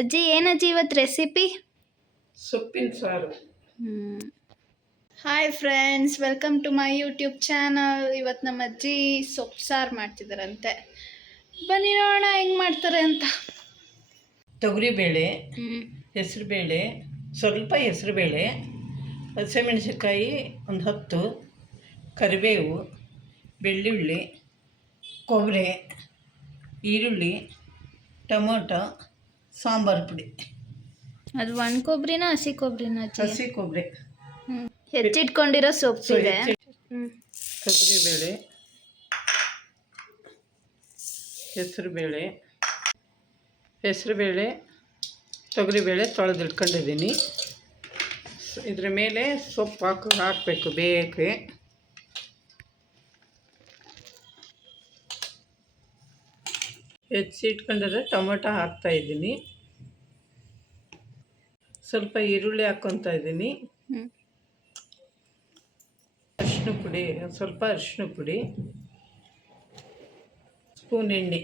ಅಜ್ಜಿ ಏನಜ್ಜಿ ಇವತ್ತು ರೆಸಿಪಿ? ಸೊಪ್ಪಿನ ಸಾರು. Hi friends, welcome to my YouTube channel. ಇವತ್ತು ನಮ್ಮ ಅಜ್ಜಿ ಸೊಪ್ಪು ಸಾರು ಮಾಡ್ತಿದ್ದಾರಂತೆ. ಬನ್ನಿ ನೋಡೋಣ ಹೆಂಗೆ ಮಾಡ್ತಾರೆ ಅಂತ. ತೊಗರಿಬೇಳೆ, ಹೆಸರುಬೇಳೆ, ಸ್ವಲ್ಪ ಹೆಸರುಬೇಳೆ, ಹಸಿಮೆಣಸಿನ್ಕಾಯಿ ಒಂದು 10, ಕರಿಬೇವು, ಬೆಳ್ಳುಳ್ಳಿ, ಕೊಬ್ಬರಿ, ಈರುಳ್ಳಿ, ಟೊಮೊಟೊ, ಸಾಂಬಾರು ಪುಡಿ. ಅದು ಒಣ ಕೊಬ್ಬರಿನ ಹಸಿ ಕೊಬ್ಬರಿನ ಅಜ್ಜಿ? ಹಸಿ ಕೊಬ್ಬರಿ. ಹೆಚ್ಚಿಟ್ಕೊಂಡಿರೋ ಸೊಪ್ಪಿದೆ. ತೊಗರಿಬೇಳೆ, ಹೆಸರುಬೇಳೆ, ತೊಗರಿಬೇಳೆ ತೊಳೆದಿಟ್ಕೊಂಡಿದ್ದೀನಿ. ಇದ್ರ ಮೇಲೆ ಸೊಪ್ಪು ಹಾಕಬೇಕು ಬೇಯಕ್ಕೆ. ಹೆಚ್ಚಿಟ್ಕೊಂಡಿದ್ರೆ ಟೊಮೊಟೊ ಹಾಕ್ತಾಯಿದ್ದೀನಿ. ಸ್ವಲ್ಪ ಈರುಳ್ಳಿ ಹಾಕ್ಕೊತಾ ಇದ್ದೀನಿ. ಅರಿಶಿನ ಪುಡಿ, ಸ್ವಲ್ಪ ಅರಿಶಿನ ಪುಡಿ, ಸ್ಪೂನ್ ಎಣ್ಣೆ,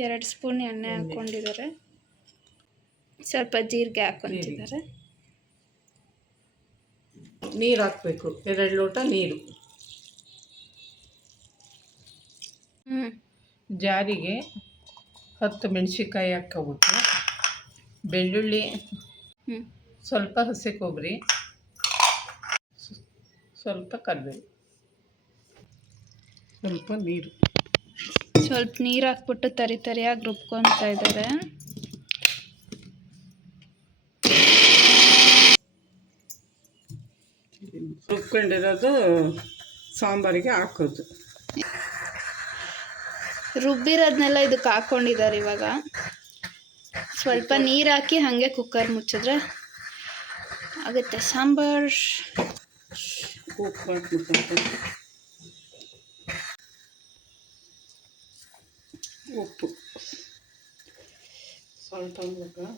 2 ಸ್ಪೂನ್ ಎಣ್ಣೆ ಹಾಕ್ಕೊಂಡಿದ್ದಾರೆ. ಸ್ವಲ್ಪ ಜೀರಿಗೆ ಹಾಕ್ಕೊಂತಿದ್ದಾರೆ. ನೀರು ಹಾಕಬೇಕು, 2 ಲೋಟ ನೀರು. ಜಾರಿಗೆ 10 ಮೆಣಸಿನ್ಕಾಯಿ ಹಾಕ್ಕೋಬೇಕು. ಬೆಳ್ಳುಳ್ಳಿ, ಸ್ವಲ್ಪ ಹಸಿ ಕೊಬ್ಬರಿ, ಸ್ವಲ್ಪ ಕರಿಬೇವು, ಸ್ವಲ್ಪ ನೀರು. ಸ್ವಲ್ಪ ನೀರು ಹಾಕ್ಬಿಟ್ಟು ತರಿಯಾಗಿ ರುಬ್ಕೊತಾ ಇದ್ದಾರೆ. ರುಬ್ಕೊಂಡಿರೋದು ಸಾಂಬಾರಿಗೆ ಹಾಕೋದು. ರುಬ್ಬಿರೋದನ್ನೆಲ್ಲ ಇದಕ್ಕೆ ಹಾಕ್ಕೊಂಡಿದ್ದಾರೆ. ಇವಾಗ ಸ್ವಲ್ಪ ನೀರು ಹಾಕಿ ಹಾಗೆ ಕುಕ್ಕರ್ ಮುಚ್ಚಿದ್ರೆ ಆಗುತ್ತೆ ಸಾಂಬಾರು. ಉಪ್ಪು ಹಾಕ್ಬಿಟ್ಟು, ಉಪ್ಪು ಸಾಲ್ಟ್ ಹಾಕ್ಬೇಕಾ?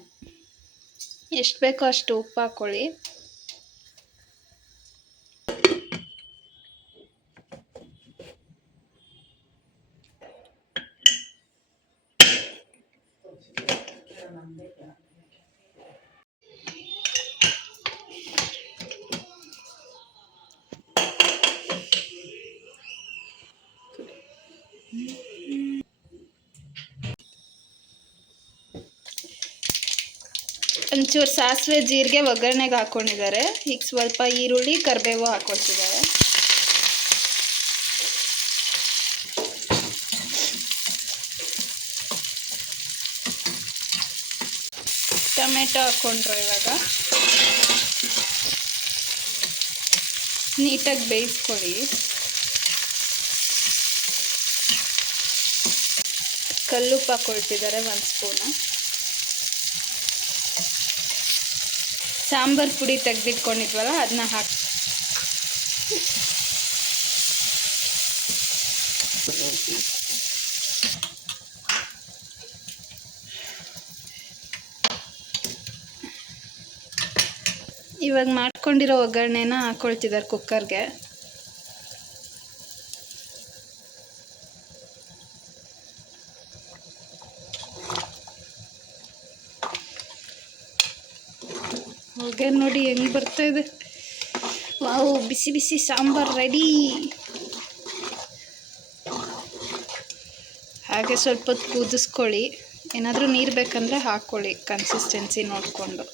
ಎಷ್ಟು ಬೇಕೋ ಅಷ್ಟು ಉಪ್ಪು ಹಾಕ್ಕೊಳ್ಳಿ. ಒಂಚೂರು ಸಾಸಿವೆ ಜೀರಿಗೆ ಒಗ್ಗರಣೆಗೆ ಹಾಕ್ಕೊಂಡಿದ್ದಾರೆ. ಈಗ ಸ್ವಲ್ಪ ಈರುಳ್ಳಿ ಕರಿಬೇವು ಹಾಕ್ಕೊಳ್ತಿದ್ದಾರೆ. ಟೊಮೆಟೊ ಹಾಕ್ಕೊಂಡ್ರು. ಇವಾಗ ನೀಟಾಗಿ ಬೇಯಿಸ್ಕೊಳ್ಳಿ. ಕಲ್ಲುಪ್ಪು ಹಾಕ್ಕೊಳ್ತಿದ್ದಾರೆ 1 ಸ್ಪೂನು. ಸಾಂಬಾರು ಪುಡಿ ತೆಗೆದಿಟ್ಕೊಂಡಿದ್ವಲ್ಲ ಅದನ್ನ ಹಾಕಿ. ಇವಾಗ ಮಾಡ್ಕೊಂಡಿರೋ ಒಗ್ಗರಣೆನ ಹಾಕ್ಕೊಳ್ತಿದ್ದಾರೆ ಕುಕ್ಕರ್ಗೆ. ಹೊಗೆ ನೋಡಿ ಹೆಂಗೆ ಬರ್ತಾ ಇದೆ. ವಾವ್, ಬಿಸಿ ಬಿಸಿ ಸಾಂಬಾರು ರೆಡಿ. ಹಾಗೆ ಸ್ವಲ್ಪ ಹೊತ್ತು ಕುದಿಸ್ಕೊಳ್ಳಿ. ಏನಾದರೂ ನೀರು ಬೇಕಂದರೆ ಹಾಕ್ಕೊಳ್ಳಿ, ಕನ್ಸಿಸ್ಟೆನ್ಸಿ ನೋಡಿಕೊಂಡು.